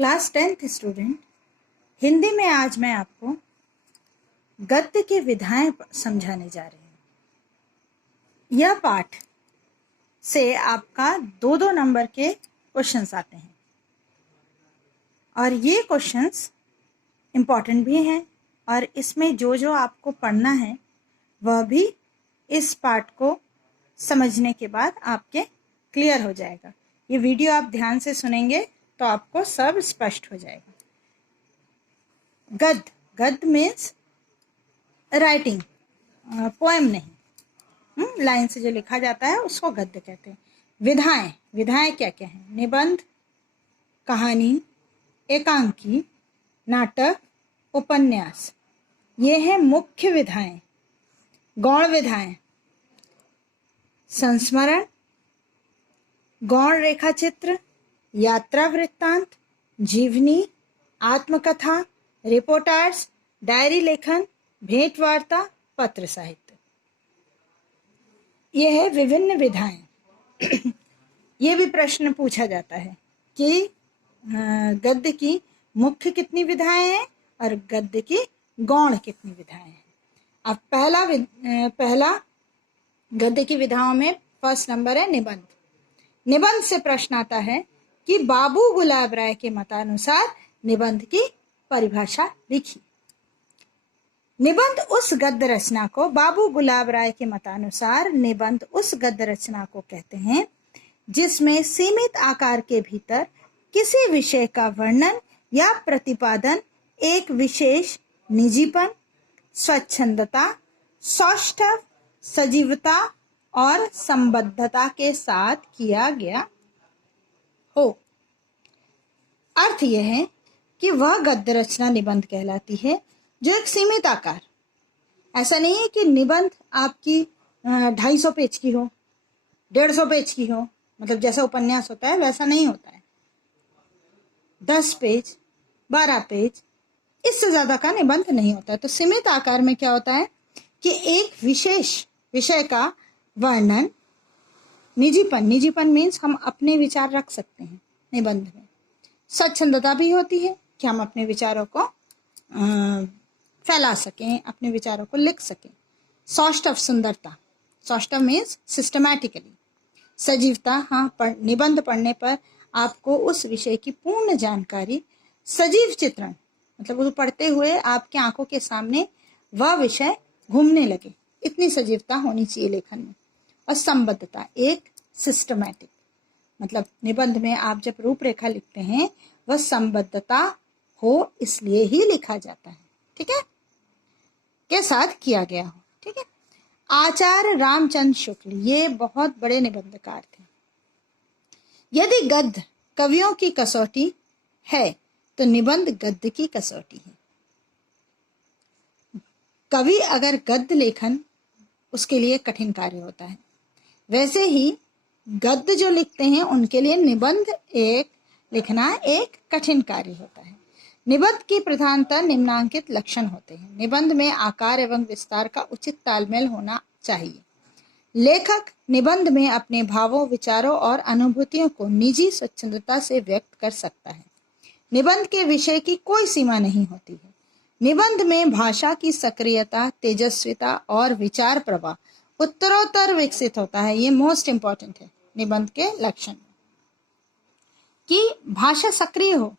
Class 10th student, Hindi में आज मैं आपको गद्य की विधाएं समझाने जा रही हूँ। यह पाठ से आपका 2-2 नंबर के क्वेश्चंस आते हैं और ये क्वेश्चंस इम्पॉर्टेंट भी हैं और इसमें जो जो आपको पढ़ना है वह भी इस पाठ को समझने के बाद आपके क्लियर हो जाएगा। ये वीडियो आप ध्यान से सुनेंगे तो आपको सब स्पष्ट हो जाएगा। गद्य मीन्स राइटिंग, पोएम नहीं, लाइन से जो लिखा जाता है उसको गद्य कहते हैं। विधाएं क्या क्या हैं? निबंध, कहानी, एकांकी, नाटक, उपन्यास, ये हैं मुख्य विधाएं। गौण विधाएं, संस्मरण, गौण रेखा चित्र, यात्रा वृत्तांत, जीवनी, आत्मकथा, रिपोर्टार्स, डायरी लेखन, भेंट वार्ता, पत्र साहित्य, यह है विभिन्न विधाएं। ये भी प्रश्न पूछा जाता है कि गद्य की मुख्य कितनी विधाएं हैं और गद्य की गौण कितनी विधाएं हैं। अब पहला गद्य की विधाओं में फर्स्ट नंबर है निबंध। निबंध से प्रश्न आता है कि बाबू गुलाब राय के मतानुसार निबंध की परिभाषा लिखिए। निबंध उस गद्य रचना को, बाबू गुलाब राय के मतानुसार निबंध उस गद्य रचना को कहते हैं जिसमें सीमित आकार के भीतर किसी विषय का वर्णन या प्रतिपादन एक विशेष निजीपन, स्वच्छंदता, सौष्ठव, सजीवता और संबद्धता के साथ किया गया हो। अर्थ यह है कि वह गद्य रचना निबंध कहलाती है जो एक सीमित आकार, ऐसा नहीं है कि निबंध आपकी 250 पेज की हो, 150 पेज की हो, मतलब जैसा उपन्यास होता है वैसा नहीं होता है। 10 पेज, 12 पेज, इससे ज्यादा का निबंध नहीं होता है। तो सीमित आकार में क्या होता है कि एक विशेष विषय का वर्णन, निजीपन मीन्स हम अपने विचार रख सकते हैं निबंध में। स्वच्छंदता भी होती है कि हम अपने विचारों को फैला सकें, अपने विचारों को लिख सकें। सौष्ठव, सुंदरता, सौष्ठव मीन्स सिस्टमैटिकली। सजीवता, हाँ, निबंध पढ़ने पर आपको उस विषय की पूर्ण जानकारी, सजीव चित्रण, मतलब वो पढ़ते हुए आपके आंखों के सामने वह विषय घूमने लगे, इतनी सजीवता होनी चाहिए लेखन में। और संबद्धता, एक सिस्टमैटिक, मतलब निबंध में आप जब रूपरेखा लिखते हैं वह संबद्धता हो इसलिए ही लिखा जाता है, ठीक है, के साथ किया गया हो, ठीक है। आचार्य रामचंद्र शुक्ल ये बहुत बड़े निबंधकार थे। यदि गद्य कवियों की कसौटी है तो निबंध गद्य की कसौटी है। कवि अगर गद्य लेखन उसके लिए कठिन कार्य होता है, वैसे ही गद्य जो लिखते हैं उनके लिए निबंध लिखना एक कठिन कार्य होता है। निबंध की प्रधानता निम्नांकित लक्षण होते हैं। निबंध में आकार एवं विस्तार का उचित तालमेल होना चाहिए। लेखक निबंध में अपने भावों, विचारों और अनुभूतियों को निजी स्वच्छंदता से व्यक्त कर सकता है। निबंध के विषय की कोई सीमा नहीं होती है। निबंध में भाषा की सक्रियता, तेजस्विता और विचार प्रवाह उत्तरोत्तर विकसित होता है। ये मोस्ट इंपॉर्टेंट है निबंध के लक्षण कि भाषा सक्रिय हो।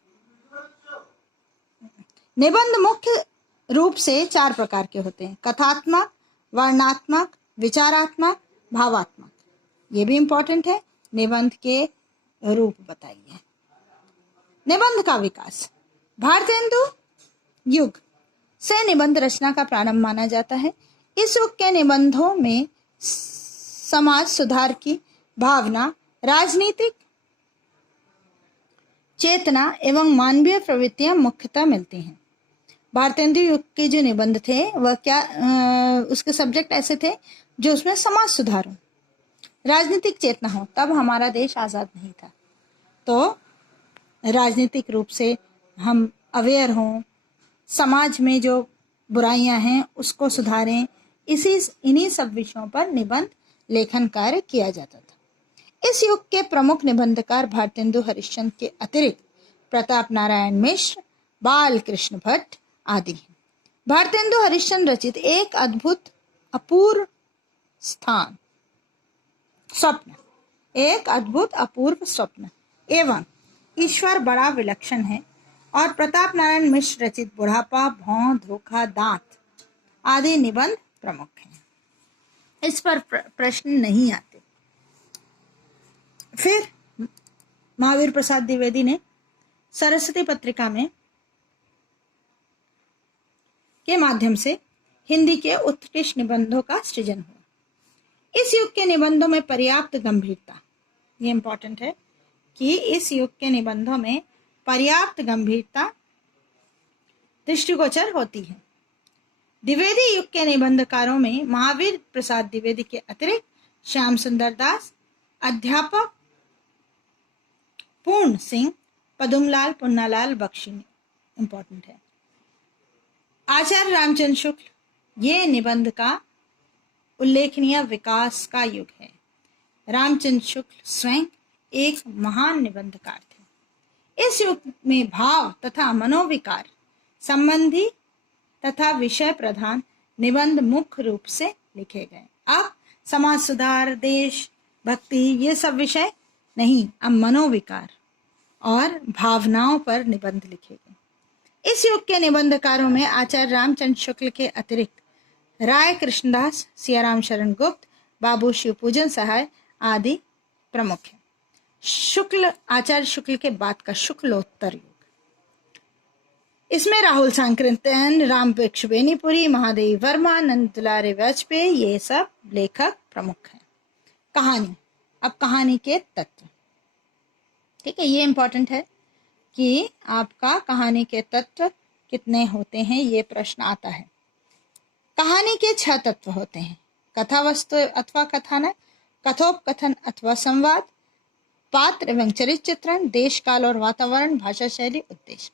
निबंध मुख्य रूप से 4 प्रकार के होते हैं: कथात्मक, वर्णनात्मक, विचारात्मक, भावात्मक। ये भी इंपॉर्टेंट है। निबंध के रूप बताइए। निबंध का विकास, भारतेंदु युग से निबंध रचना का प्रारंभ माना जाता है। इस युग के निबंधों में समाज सुधार की भावना, राजनीतिक चेतना एवं मानवीय प्रवृत्तियां मुख्यतः मिलती हैं। भारतेंदु युग के जो निबंध थे वह उसके सब्जेक्ट ऐसे थे जो उसमें समाज सुधार हो, राजनीतिक चेतना हो। तब हमारा देश आजाद नहीं था, तो राजनीतिक रूप से हम अवेयर हों, समाज में जो बुराइयां हैं उसको सुधारें, इन्हीं सब विषयों पर निबंध लेखन कार्य किया जाता था। इस युग के प्रमुख निबंधकार भारतेंदु हरिश्चंद्र के अतिरिक्त प्रताप नारायण मिश्र, बाल कृष्ण भट्ट आदि हैं। भारतेंदु हरिश्चंद्र रचित एक अद्भुत अपूर्व स्थान स्वप्न, एक अद्भुत अपूर्व स्वप्न एवं ईश्वर बड़ा विलक्षण है और प्रताप नारायण मिश्र रचित बुढ़ापा, भौं, धोखा, दांत आदि निबंध प्रमुख हैं। इस पर प्रश्न नहीं आते। फिर महावीर प्रसाद द्विवेदी ने सरस्वती पत्रिका में के माध्यम से हिंदी के उत्कृष्ट निबंधों का सृजन हुआ। इस युग के निबंधों में पर्याप्त गंभीरता, ये इंपॉर्टेंट है कि इस युग के निबंधों में पर्याप्त गंभीरता दृष्टिगोचर होती है। द्विवेदी युग के निबंधकारों में महावीर प्रसाद द्विवेदी के अतिरिक्त श्याम सुंदर दास, अध्यापक पूर्ण सिंह, पदुमलाल, पुन्नालाल बख्शी इंपॉर्टेंट है। आचार्य रामचंद्र शुक्ल, ये निबंध का उल्लेखनीय विकास का युग है। रामचंद्र शुक्ल स्वयं एक महान निबंधकार थे। इस युग में भाव तथा मनोविकार संबंधी तथा विषय प्रधान निबंध मुख्य रूप से लिखे गए। अब समाज सुधार, देश भक्ति, ये सब विषय नहीं, अब मनोविकार और भावनाओं पर निबंध लिखे गए। इस युग के निबंधकारों में आचार्य रामचंद्र शुक्ल के अतिरिक्त राय कृष्णदास, सियाराम शरण गुप्त, बाबू शिवपूजन सहाय आदि प्रमुख हैं। शुक्ल, आचार्य शुक्ल के बाद का शुक्लोत्तर युग, इसमें राहुल सांकृत्यन, राम भिक्षु बेनीपुरी, महादेवी वर्मा, नंद दुलारे वाजपेयी, ये सब लेखक प्रमुख हैं। कहानी, अब कहानी के तत्व, ठीक है, ये इंपॉर्टेंट है कि आपका कहानी के तत्व कितने होते हैं, ये प्रश्न आता है। कहानी के 6 तत्व होते हैं: कथा वस्तु अथवा कथानक, कथोपकथन अथवा संवाद, पात्र एवं चरित्र चित्रण, देश काल और वातावरण, भाषा शैली, उद्देश्य।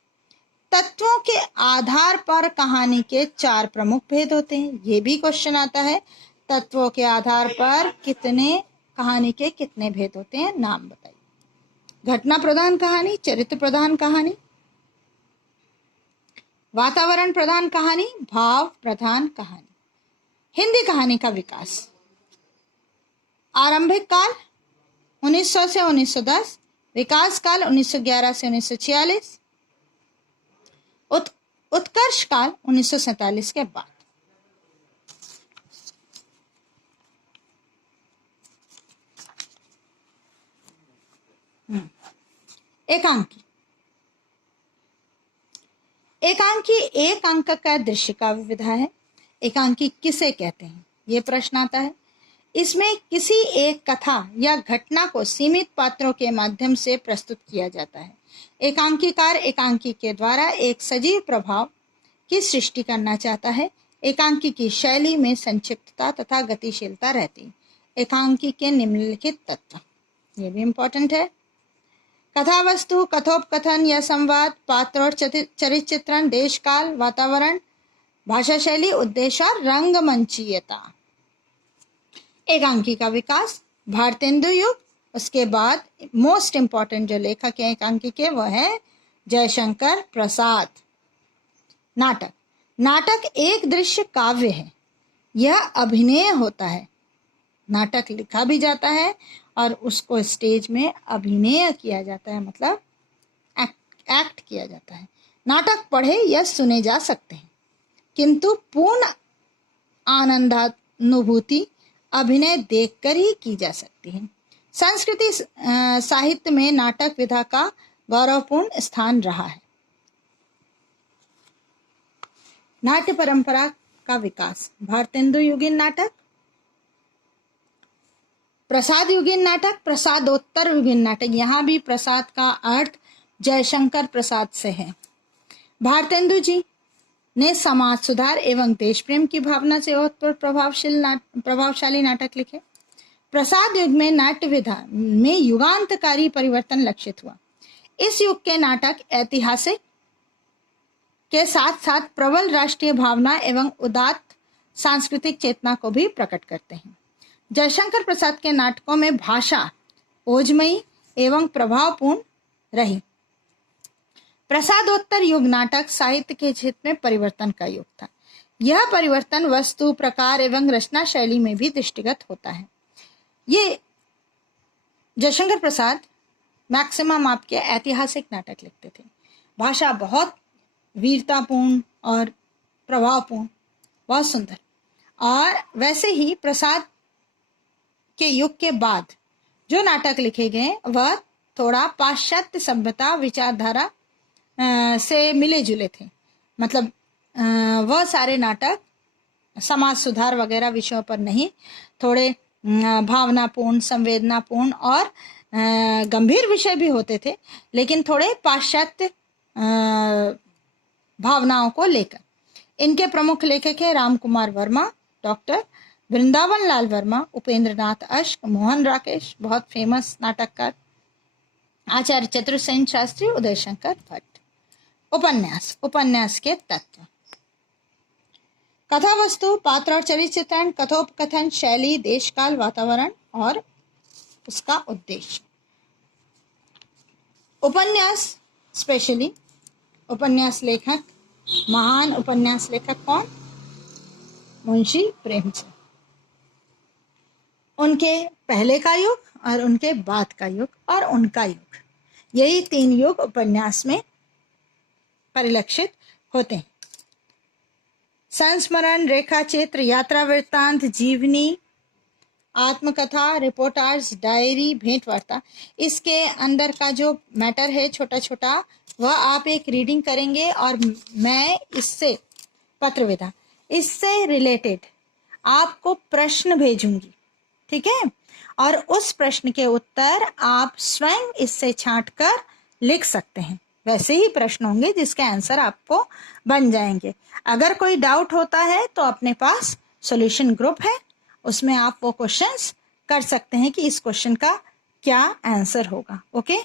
तत्वों के आधार पर कहानी के 4 प्रमुख भेद होते हैं। ये भी क्वेश्चन आता है, तत्वों के आधार पर कहानी के कितने भेद होते हैं, नाम बताइए। घटना प्रधान कहानी, चरित्र प्रधान कहानी, वातावरण प्रधान कहानी, भाव प्रधान कहानी। हिंदी कहानी का विकास, आरंभिक काल 1900 से 1910, विकास काल 1911 से 1946, उत्कर्ष काल 1947 के बाद। एकांकी, एकांकी एक अंक का दृश्य काव्य विधा है। एकांकी किसे कहते हैं, ये प्रश्न आता है। इसमें किसी एक कथा या घटना को सीमित पात्रों के माध्यम से प्रस्तुत किया जाता है। एकांकीकार एकांकी के द्वारा एक सजीव प्रभाव की सृष्टि करना चाहता है। एकांकी की शैली में संक्षिप्तता तथा गतिशीलता रहती है। एकांकी के निम्नलिखित तत्व, ये भी इंपॉर्टेंट है: कथा वस्तु, कथोपकथन या संवाद, पात्र और चरित्र चित्रण, देश काल, वातावरण, भाषा शैली, उद्देश्य और रंगमंचीयता। एकांकी का विकास, भारतेंदु युग, उसके बाद मोस्ट इंपॉर्टेंट जो लेखक हैं एकांकी के वो है जयशंकर प्रसाद। नाटक, नाटक एक दृश्य काव्य है, यह अभिनय होता है। नाटक लिखा भी जाता है और उसको स्टेज में अभिनय किया जाता है, मतलब एक्ट किया जाता है। नाटक पढ़े या सुने जा सकते हैं, किंतु पूर्ण आनंदानुभूति अभिनय देखकर ही की जा सकती है। संस्कृति साहित्य में नाटक विधा का गौरवपूर्ण स्थान रहा है। नाट्य परंपरा का विकास, भारतेंदु युगीन नाटक, प्रसाद युगीन नाटक, प्रसादोत्तर युगीन नाटक। यहाँ भी प्रसाद का अर्थ जयशंकर प्रसाद से है। भारतेंदु जी ने समाज सुधार एवं देश प्रेम की भावना से प्रभावशाली नाटक लिखे। प्रसाद युग में नाट्य विधा में युगांतकारी परिवर्तन लक्षित हुआ। इस युग के नाटक ऐतिहासिक के साथ साथ प्रबल राष्ट्रीय भावना एवं उदात्त सांस्कृतिक चेतना को भी प्रकट करते हैं। जयशंकर प्रसाद के नाटकों में भाषा ओजमयी एवं प्रभावपूर्ण रही। प्रसादोत्तर युग नाटक साहित्य के क्षेत्र में परिवर्तन का युग था। यह परिवर्तन वस्तु, प्रकार एवं रचना शैली में भी दृष्टिगत होता है। ये जयशंकर प्रसाद मैक्सिमम आपके ऐतिहासिक नाटक लिखते थे। भाषा बहुत वीरतापूर्ण और प्रभावपूर्ण, बहुत सुंदर। और वैसे ही प्रसाद के युग के बाद जो नाटक लिखे गए वह थोड़ा पाश्चात्य सभ्यता विचारधारा से मिले जुले थे। मतलब वह सारे नाटक समाज सुधार वगैरह विषयों पर नहीं, थोड़े भावनापूर्ण, संवेदनापूर्ण और गंभीर विषय भी होते थे, लेकिन थोड़े पाश्चात्य भावनाओं को लेकर। इनके प्रमुख लेखक हैं राम कुमार वर्मा, डॉक्टर वृंदावन लाल वर्मा, उपेंद्र नाथ अश्क, मोहन राकेश, बहुत फेमस नाटककार, आचार्य चतुर्सेन शास्त्री, उदय शंकर भट्ट। उपन्यास के तत्व: कथा वस्तु, पात्र और चरित्र चित्रण, कथोपकथन शैली, देश काल, वातावरण और उसका उद्देश्य। उपन्यास स्पेशली उपन्यास लेखक, महान उपन्यास लेखक कौन? मुंशी प्रेमचंद। उनके पहले का युग और उनके बाद का युग और उनका युग, यही 3 युग उपन्यास में परिलक्षित होते हैं। संस्मरण, रेखा चित्र, यात्रा वृत्तांत, जीवनी, आत्मकथा, रिपोर्टाज, डायरी, भेंटवार्ता, इसके अंदर का जो मैटर है छोटा छोटा, वह आप एक रीडिंग करेंगे और मैं इससे पत्र विधा, इससे रिलेटेड आपको प्रश्न भेजूंगी, ठीक है? और उस प्रश्न के उत्तर आप स्वयं इससे छांटकर लिख सकते हैं। वैसे ही प्रश्न होंगे जिसके आंसर आपको बन जाएंगे। अगर कोई डाउट होता है तो अपने पास सॉल्यूशन ग्रुप है, उसमें आप वो क्वेश्चंस कर सकते हैं कि इस क्वेश्चन का क्या आंसर होगा। ओके।